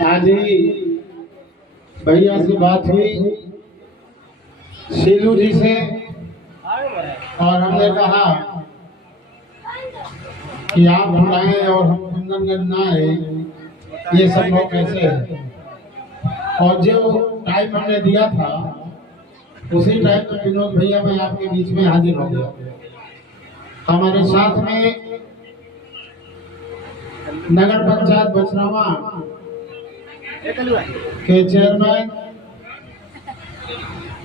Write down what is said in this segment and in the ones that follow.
आज ही भैया से बात हुई शीलू जी से और हमने कहा कि आप बुलाएं और हम कुंदनगंज ना आए, ये संभव कैसे है। और जो टाइम हमने दिया था उसी टाइम में विनोद भैया मैं आपके बीच में हाजिर हो गया। हमारे साथ में नगर पंचायत बछरावा के चेयरमैन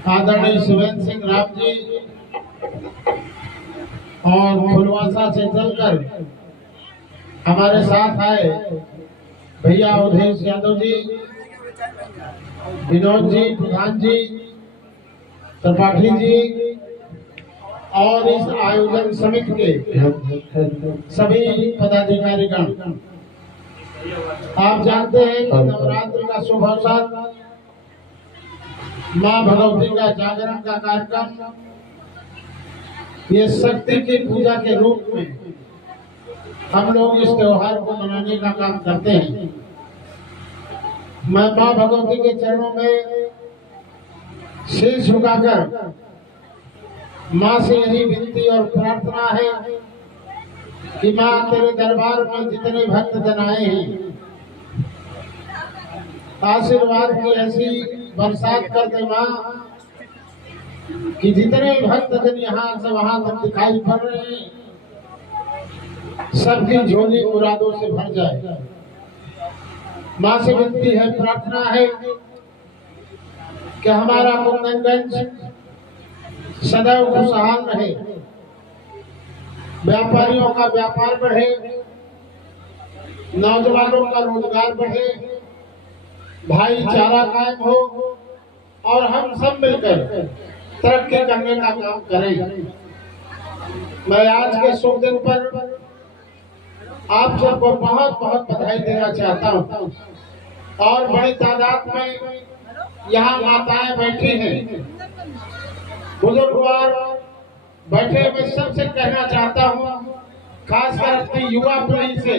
आदरणीय शिवेंद्र सिंह राम जी और फुलवासा से चलकर हमारे साथ आए भैया अवधेश यादव जी, विनोद जी, प्रधान जी, त्रिपाठी जी और इस आयोजन समिति के सभी पदाधिकारीगण। आप जानते हैं कि नवरात्र का शुभ अवसर, माँ भगवती का जागरण का कार्यक्रम, ये शक्ति की पूजा के रूप में हम लोग इस त्योहार को मनाने का काम करते हैं। मैं माँ भगवती के चरणों में शीश झुकाकर माँ से यही विनती और प्रार्थना है कि माँ तेरे दरबार में जितने भक्त जन आए हैं आशीर्वाद की ऐसी बरसात कर दे माँ कि जितने भक्त जन यहाँ से वहां तक दिखाई पड़ रहे हैं सबकी झोली मुरादों से भर जाए। माँ से विनती है, प्रार्थना है कि हमारा कुंदनगंज सदैव खुशहाल रहे, व्यापारियों का व्यापार बढ़े, नौजवानों का रोजगार बढ़े, भाईचारा कायम हो और हम सब मिलकर तरक्की करने का काम करें। मैं आज के शुभ दिन पर आप सबको बहुत बहुत बधाई देना चाहता हूँ और बड़ी तादाद में यहाँ माताएं बैठी हैं, बुजुर्गवार बैठे हुए सबसे कहना चाहता हूँ, खासकर अपनी युवा पीढ़ी से,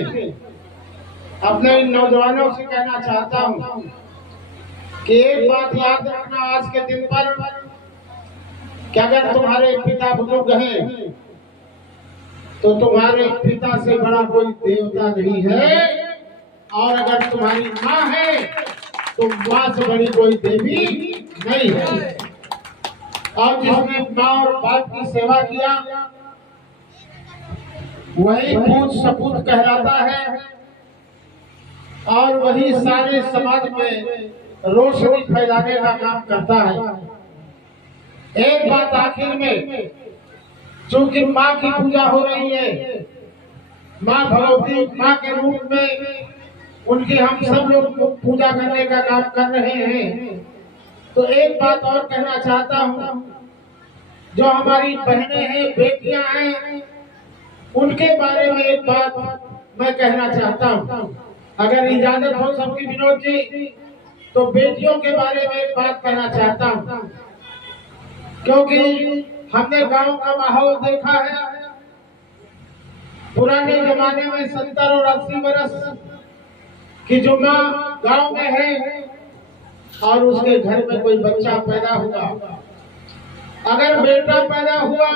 अपने नौजवानों से कहना चाहता हूँ कि एक बात याद रखना आज के दिन पर कि अगर तुम्हारे पिता बुजुर्ग हैं तो तुम्हारे पिता से बड़ा कोई देवता नहीं है, और अगर तुम्हारी माँ है तो माँ से बड़ी कोई देवी नहीं है। और जिसने माँ और बाप की सेवा किया वही पूत सपूत कहलाता है और वही सारे समाज में रोशनी फैलाने का काम करता है। एक बात आखिर में, चूंकि माँ की पूजा हो रही है, माँ भगवती माँ के रूप में उनकी हम सब लोग पूजा करने का काम कर रहे हैं, तो एक बात और कहना चाहता हूँ, जो हमारी बहनें हैं, बेटियां हैं, उनके बारे में एक बात मैं कहना चाहता हूँ, अगर इजाजत हो सबकी विनोद जी, तो बेटियों के बारे में एक बात कहना चाहता हूँ, क्योंकि हमने गांव का माहौल देखा है। पुराने जमाने में 70 और 80 वर्ष की जो माँ गांव में है और उसके घर में कोई बच्चा पैदा हुआ, अगर बेटा पैदा हुआ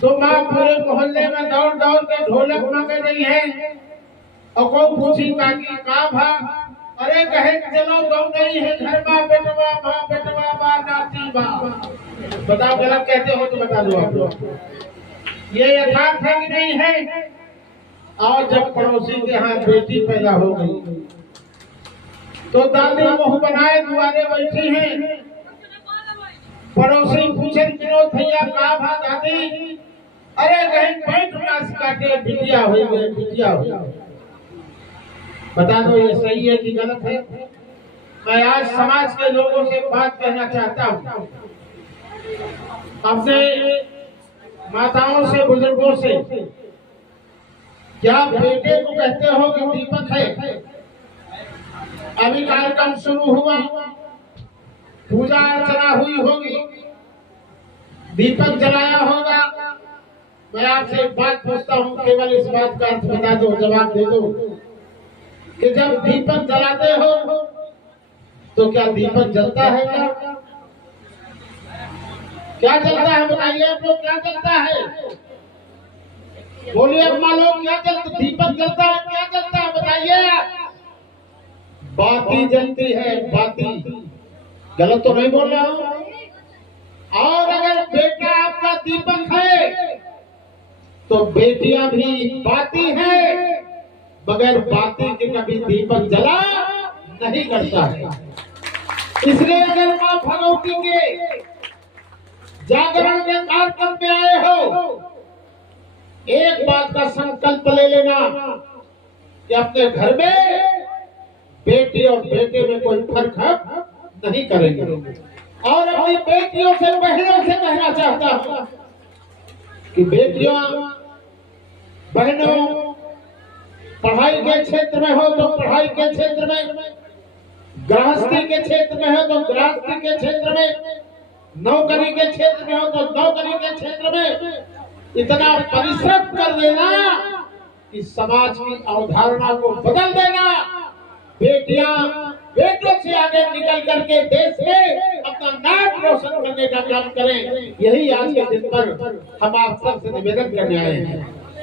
तो माँ पूरे मोहल्ले में दौड़ दौड़ के ढोलक मांगे रही है और को पूछी काकी का भा, अरे कहे चलो गौ नहीं है घर में, बेटवा माँ बेटवा माँ नाती माँ। बताओ गलत कहते हो तो बता दो आप लोग, ये यथार्थ है कि नहीं है। और जब पड़ोसी के यहाँ बेटी पैदा हो गई तो दादी मुंह बनाए दुआरे बैठी हैं, पड़ोसी पूछे विनोद भैया का भा दादी, अरे कहीं पेट नाश काटे बिटिया हुई गई, बिटिया हुई। बता दो ये सही है कि गलत है। मैं आज समाज के लोगों से बात कहना चाहता हूँ, अपने माताओं से, बुजुर्गों से, क्या बेटे को कहते हो कि दीपक है? अभी कार्यक्रम शुरू हुआ, पूजा अर्चना हुई होगी, दीपक जलाया होगा। मैं आपसे एक बात पूछता हूँ, केवल इस बात का अर्थ बता दो, जवाब दे दो कि जब दीपक जलाते हो तो क्या दीपक जलता है? क्या जलता है बताइए आप लोग, क्या जलता है? बोलिए अम्मा लोग, क्या जलता? दीपक जलता है, क्या जलता है बताइए? बाती जलती है, बाती। गलत तो नहीं बोल रहा हूं। और अगर बेटा आपका दीपक है तो बेटियां भी बाती है, बगैर बाती के कभी दीपक जला नहीं करता है। इसलिए अगर मां भगवती के जागरण के कार्यक्रम में आए हो, एक बात का संकल्प ले लेना कि अपने घर में बेटी और बेटे में कोई फर्क नहीं करेंगे। और अपनी बेटियों से बहनों से कहना चाहता हूं कि बेटियों बहनों, पढ़ाई के क्षेत्र में हो तो पढ़ाई के क्षेत्र में, गृहस्थी के क्षेत्र में हो तो गृहस्थी के क्षेत्र में, नौकरी के क्षेत्र में हो तो नौकरी के क्षेत्र में इतना परिश्रम कर देना कि समाज की अवधारणा को बदल देना। बेटियां बेटों से आगे निकल करके देश में अपना नाम रोशन करने का काम करें। यही आज के दिन पर हम आप सबसे निवेदन करने आए हैं।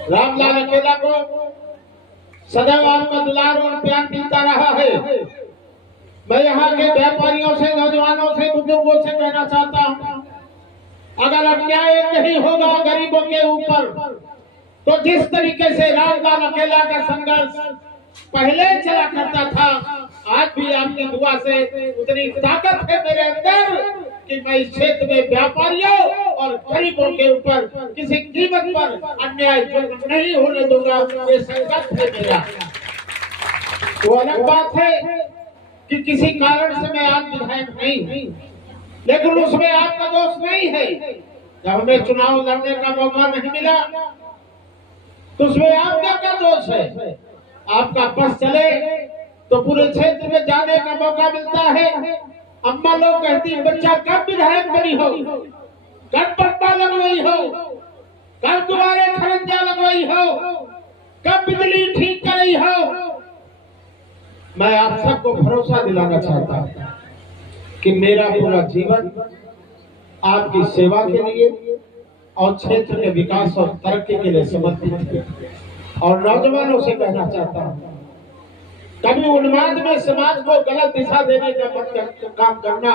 रामलाल अकेला को सदैव आपका दुलार और प्यार मिलता रहा है। मैं यहाँ के व्यापारियों से, नौजवानों से, बुजुर्गों से कहना चाहता हूँ, अगर अन्याय नहीं होगा गरीबों के ऊपर तो जिस तरीके से रामलाल अकेला का संघर्ष पहले चला करता था, आज भी आपकी दुआ से उतनी ताकत है मेरे अंदर कि मैं इस क्षेत्र में व्यापारियों और गरीबों के ऊपर किसी कीमत पर अन्याय नहीं होने दूंगा। ये संकल्प है मेरा। वो अलग बात है कि किसी कारण से मैं आज विधायक नहीं, लेकिन उसमें आपका दोष नहीं है। जब हमें चुनाव लड़ने का मौका नहीं मिला तो उसमें आपका क्या दोष है? आपका बस चले तो पूरे क्षेत्र में जाने का मौका मिलता है। अम्मा लोग कहती है बच्चा कब विधायक बनी हो, कब पट्टा लगवाई हो, कब दोबारा खरंजा लगवाई हो, कब बिजली ठीक कराई हो। मैं आप सबको भरोसा दिलाना चाहता हूं कि मेरा पूरा जीवन आपकी सेवा के लिए और क्षेत्र के विकास और तरक्की के लिए समर्पित है। और नौजवानों से कहना चाहता हूं, कभी उन्माद में समाज को गलत दिशा देने का काम करना।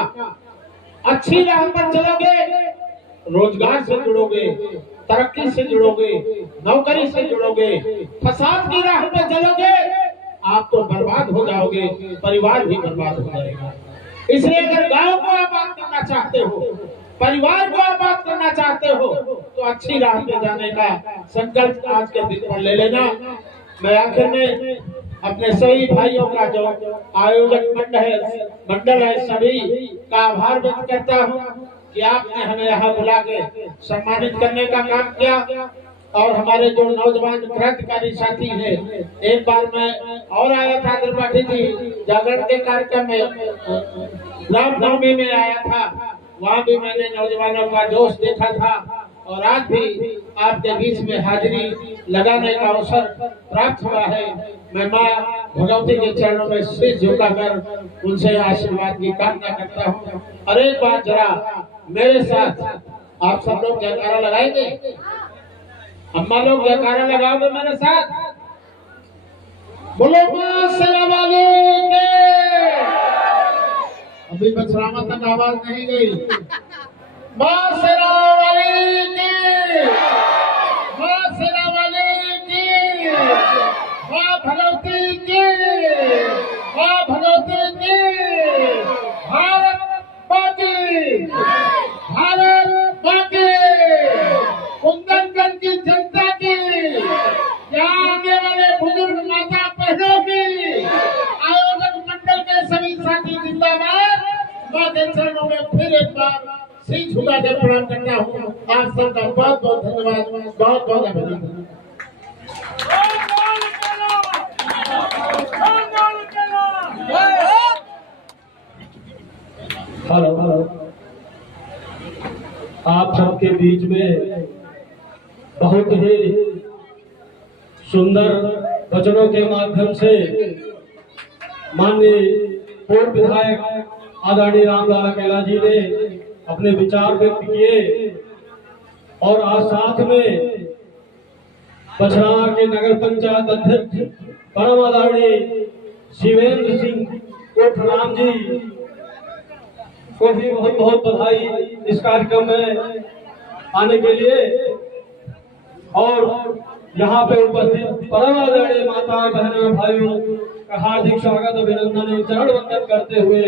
अच्छी राह पर चलोगे, रोजगार से जुड़ोगे, तरक्की से जुड़ोगे, नौकरी से जुड़ोगे। फसाद की राह पर चलोगे आप तो बर्बाद हो जाओगे, परिवार भी बर्बाद हो जाएगा। इसलिए अगर गांव को आबाद करना चाहते हो, परिवार को आबाद करना चाहते हो तो अच्छी राह पे जाने का संकल्प आज के दिन पर ले लेना। मैं आखिर में अपने सभी भाइयों का जो आयोजक मंडल है सभी का आभार व्यक्त करता हूँ कि आपने हमें यहाँ बुला के सम्मानित करने का काम किया। और हमारे जो नौजवान क्रांतिकारी साथी हैं, एक बार मैं और आया था त्रिपाठी जी जागरण के कार्यक्रम में, रामनवमी में आया था, वहाँ भी मैंने नौजवानों का जोश देखा था। और आज भी आपके बीच में हाजिरी लगाने का अवसर प्राप्त हुआ है। मैं माँ भगवती के चरणों में सिर झुकाकर उनसे आशीर्वाद की कामना करता हूँ। और एक बार जरा मेरे साथ आप सब लोग जयकारा लगाएंगे, अम्मा लोग जयकारा लगाओगे मेरे साथ? बोलो मां शेरा वाली के। अभी बछरामा तक आवाज नहीं गई। मां शेरा वाली की, मां शेरा वाली की, मां भगवती की, मां भगवती की। भारत मां की, भारत मां की, कुंदनगंज की जनता की, यहाँ आने वाले बुजुर्ग माता बहनों की, आयोजक मंडल के सभी साथी जिंदाबाद। मां के चरणों में फिर एक बार सिर झुका कर प्रणाम करता हूँ। आप सबका बहुत बहुत धन्यवाद, बहुत बहुत अभिनंदन। हेलो, आप सबके बीच में बहुत ही सुंदर वचनों के माध्यम से माननीय पूर्व विधायक आदरणीय रामलाल अकेला जी ने अपने विचार व्यक्त किए और आज साथ में पछरावा के नगर पंचायत अध्यक्ष परम आदरणीय शिवेंद्र सिंह कोठराम जी को भी बहुत बहुत बधाई इस कार्यक्रम में आने के लिए। और यहाँ पे उपस्थित परम आदरणीय माता बहनों भाइयों का हार्दिक स्वागत अभिनंदन चरण वंदन करते हुए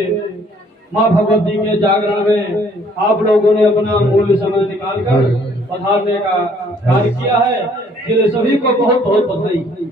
माँ भगवती के जागरण में आप लोगों ने अपना मूल्य समय निकालकर पधारने का कार्य किया है। इसलिए सभी को बहुत बहुत बधाई।